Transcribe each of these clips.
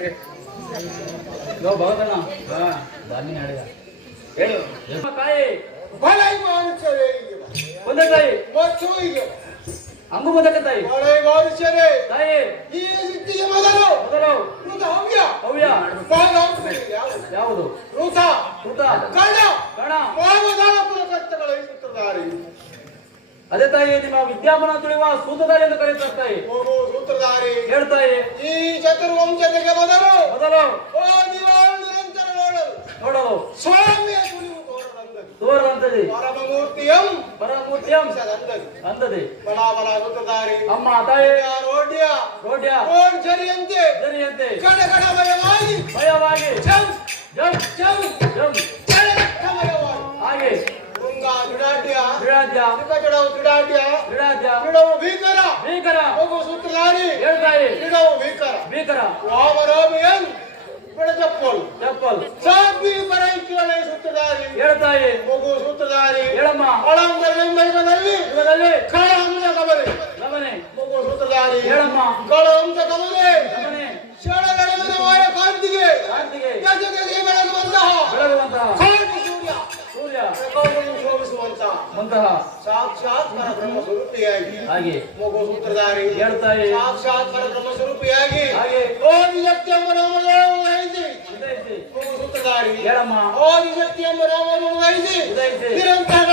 ಏ ಕರೆಯ ಎದ್ದತ್ತಿಗೆ ಯೋ ಭಗತನ ಹಾ ಬನ್ನಿ ನಡೆದ ಹೇಳು ಕಾಯಿ ಬಲೈ ಮಾನುಷರೇ ಈಗ ಬಾ. ಒಂದೇ ತಾಯಿ ಮತ್ತು ಈಗ ಬಾ. ಹಂಗು ಬಂದಕ್ಕೆ ತಾಯಿ ಬಲೈ ಮಾನುಷರೇ ತಾಯಿ ಈ ಸಿದ್ಧಿಗೆ ಮೊದಲು ಮೊದಲು ಋತ ಹವ್ಯ ಹವ್ಯ ಮಾನವ ಯಾವುದು ಯಾವುದು ಋತ ಕೃತ ಕಣ ಕಣ ಮಾನವದಾನ ಕುಲಕರ್ತಗಳು ಸೂತ್ರಧಾರಿ ಅದೇ ತಾಯಿ ನಿಮ್ಮ ವಿದ್ಯಾಮಾನ ತುಳಿಯುವ ಸೂತ್ರಧಾರಿ ಎಂದು ಕರೀತಾರೆ ತಾಯಿ. ಹೋಗು ಸೂತ್ರಧಾರಿ. ಹೇಳ್ತಾಯಿ. ಈ ಚತುರ್ವಂಶತೆಗೆ ಮೊದಲು ಮೊದಲು ಓ ದಿವಾಳು ನಿರಂತರ ನೋಡಲು. ನೋಡಲು. ಸ್ವಾಮಿಯ ತುಳಿವು ತೋರದಂತದಿ ಪರಮಮೂರ್ತಿಯಂ. ಪರಮೂರ್ತಿಯಂ ಅಂದದಿ ಅಂದದಿ ಬಲ ಬಲ ಸೂತ್ರಧಾರಿ. ಅಮ್ಮ ತಾಯಿ. ರೋಡ್ಯ. ರೋಡ್ಯ. ರೋಡ್ ಜರಿಯಂತೆ ಜರಿಯಂತೆ. ಕಡಮಯವಾಗಿ ಭಯವಾಗಿ. ಜಂ. ಜಂ. ಜಂ. ಜಂ. ತ್ರಿಕಟಡವು ದುಡಾಟ್ಯ ಕ್ರೀಡಾದ್ಯ ಕ್ರೀಡವು ಭೀಕರ. ಭೀಕರ. ಹೋಗು ಸೂತ್ರಧಾರಿ ಹೇಳ್ತಾಯಿ. ಕ್ರೀಡವು ಭೀಕರ. ಭೀಕರ. ವಾಮರಾಮಿಯನ್ ಬಿಡಚಪ್ಪಲ್ ಚಪ್ಪಲ್. ಸಾಬಿ ಪರೈಕ್ಯಳೆ ಸೂತ್ರಧಾರಿ ಹೇಳ್ತಾಯಿ. ಹೋಗು ಸೂತ್ರಧಾರಿ ಹೇಳಮ್ಮ. ಅಳಂದಲ್ಲಿ ಮೈಮದಲ್ಲಿ ಯುಗದಲ್ಲಿ ಕಳಂಸ ಕಮಲೆ ಗಮನೆ ಹೋಗು ಸೂತ್ರಧಾರಿ ಹೇಳಮ್ಮ. ಕಮಲೆ ಗಮನೆ ಸೂರ್ಯ ಶೋಭಿಸುವಂತ ಮಂತಹ ಸಾಕ್ಷಾತ್ ಪರಬ್ರಹ್ಮ ಸ್ವರೂಪಿಯಾಗಿ. ಹಾಗೆ. ಮಗು ಸೂತ್ರಧಾರಿ ಹೇಳ್ತಾರೆ ಸಾಕ್ಷಾತ್ ಪರಬ್ರಹ್ಮ ಸ್ವರೂಪಿಯಾಗಿ. ಹಾಗೆ. ಓಂ ಶಕ್ತಿ ಎಂಬ ನಾಮವನ್ನು ವಹಿಸಿ ಮಗು ಸೂತ್ರಧಾರಿ ಹೇಳಮ್ಮ. ಓಂ ಶಕ್ತಿ ಎಂಬ ನಾಮವನ್ನು ವಹಿಸಿ ನಿರಂತರ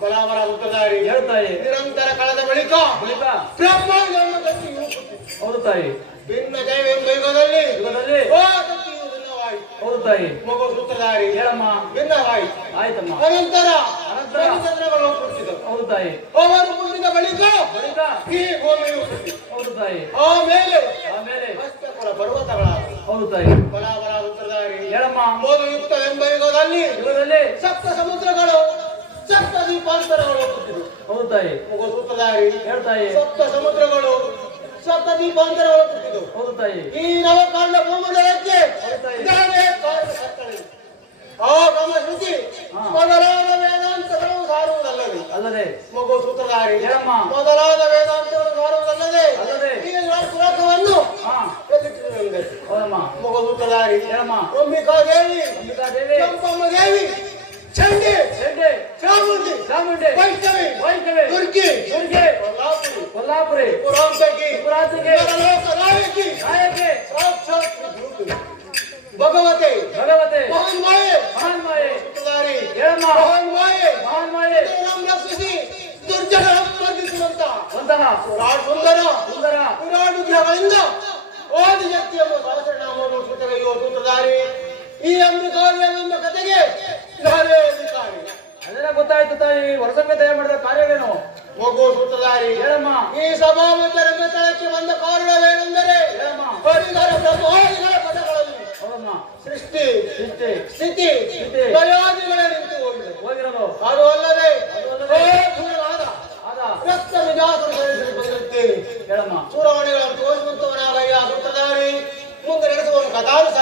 ಬಲಾಬಲ ಹೇಳ್ತಾರೆ. ಹೇಳ್ತಾಯಿ ನಿರಂತರ ಕಳೆದ ಬಳಿಕ ಬಳಿಕ ಬ್ರಹ್ಮಾಂಡವನ್ನು ಹೌದು ತಾಯಿ ಭಿನ್ನ ಯುಗದಲ್ಲಿ ಯುಗದಲ್ಲಿ ಭಿನ್ನವಾಯಿತು. ಹೌದು ತಾಯಿ ಮಗು ಸೂತ್ರಧಾರಿ. ಹೇಳಮ್ಮ. ಭಿನ್ನವಾಯಿತು. ಆಯ್ತಮ್ಮ. ಅನಂತರ ಅನಂತರ ಚಂದ್ರಗಳು ಹುಟ್ಟಿದವು ಹೌದು ತಾಯಿ ಅವರು ಹುಟ್ಟಿದ ಬಳಿಕ ಬಳಿಕ ಈ ಭೂಮಿಯು ಹೌದು ತಾಯಿ ಆಮೇಲೆ ಆಮೇಲೆ ಪರ್ವತಗಳ ಹೌದು ತಾಯಿ ಕಲಾವರ ಸೂತ್ರಧಾರಿ ಹೇಳಮ್ಮ. ಮೋದಯುಕ್ತ ಎಂಬ ಯುಗದಲ್ಲಿ ಯುಗದಲ್ಲಿ ಸಪ್ತ ಸಮುದ್ರಗಳು ದೀಪಾಂತರಗಳು ಹೌದು ತಾಯಿ. ಸೂತ್ರಧಾರಿ ಹೇಳ್ತಾಯಿ. ಸಪ್ತ ಸಮುದ್ರಗಳು ಸಪ್ತ ದೀಪಾಂತರಗಳು ಹೌದು ತಾಯಿ. ಈ ನವಕಾಂಡ ಭೂಮಂಡಲಕ್ಕೆ. ಆ. ಮೊದಲಾದ ವೇದಾಂತಗಳು ಸಾರುವುದಲ್ಲದೆ. ಅಲ್ಲದೆ. ಮಗು ಸೂತ್ರಧಾರಿ. ಮೊದಲಾದ ವೇದಾಂತಗಳು ಸಾರುವುದಲ್ಲದೆ ಅಲ್ಲದೆ. ಈ ಮಗು ಸೂತ್ರಧಾರಿ ದೇವಿ ಚಂಪಮ್ಮ ದೇವಿ ಚಂಡಿ ಚಾಮುಂಡಿ ವೈಷ್ಣವಿ ವೈಷ್ಣವಿ ದುರ್ಗಿ. ದುರ್ಗಿ. ಕೊಲ್ಲಾಪುರಿ. ಕೊಲ್ಲಾಪುರಿ. ಪುರಾಂತಕಿ ಪುರಾಂತಕಿ ನಾಯಕಿ ನಾಯಕಿ ಸಾಕ್ಷಾತ್ ಭಗವತೆ. ಭಗವತೆ. ಮಹಾನ್ ಮಾಯೆ ಮಹಾನ್ ಮಾಯೆ ಸೂತ್ರಧಾರಿ ಹೇಳಮ್ಮ. ಮಹಾನ್ ಮಾಯೆ ಮಹಾನ್ ಮಾಯೆ ನಮ್ಮ ರಕ್ಷಿಸಿ. ದುರ್ಜನ ಸ್ಪರ್ಧಿಸುವಂತ ಒಂತಹ ವಿರಾಟ್ ಸುಂದರ. ಸುಂದರ ವಿರಾಟ್ ವಿಗ್ರಹಗಳಿಂದ ಆದಿಶಕ್ತಿ ಎಂಬ ಸಹಸ್ರನಾಮವನ್ನು ಸೂಚನೆಯುವ ಸೂತ್ರಧಾರಿ ಈ ಅಂಬಿಕಾರಿ ಎಂಬ ಕಥೆಗೆ ಧಾರೆ ಅಧಿಕಾರಿ ಗೊತ್ತಾಯ್ತು ವರಸಂಗ ತಯಾರು ಮಾಡಿದ ಕಾರ್ಯವೇನು? ಮಗು ಸೂತ್ರಧಾರಿ. ಹೇಳಮ್ಮ. ಈ ಸಭಾಮಂದಿರ ಮೆತ್ತಳಕ್ಕೆ ಬಂದ ಕಾರಣವೇನೆಂದರೆ ಹೇಳಮ್ಮ. ಹರಿಹರ ಬ್ರಹ್ಮಾದಿಗಳ ಪದಗಳಲ್ಲಿ ಸೃಷ್ಟಿ. ಸ್ಥಿತಿ. ಸ್ಥಿತಿ. ಪ್ರಯೋಜನಗಳೇ ನಿಂತು ಹೋಗಿದೆ. ಹೋಗಿರೋದು. ಅದು ಅಲ್ಲದೆ ಆದ. ರಕ್ತ ಸಲ್ಲಿಸಲು ಬಂದಿರುತ್ತೇನೆ ಹೇಳಮ್ಮ. ಚೂರವಾಣಿಗಳನ್ನು ತೋರಿಸುವಂತವನಾಗಯ್ಯ ಸೂತ್ರಧಾರಿ. ಮುಂದೆ ನಡೆಸುವ ಕಥಾನುಸಾರಿ.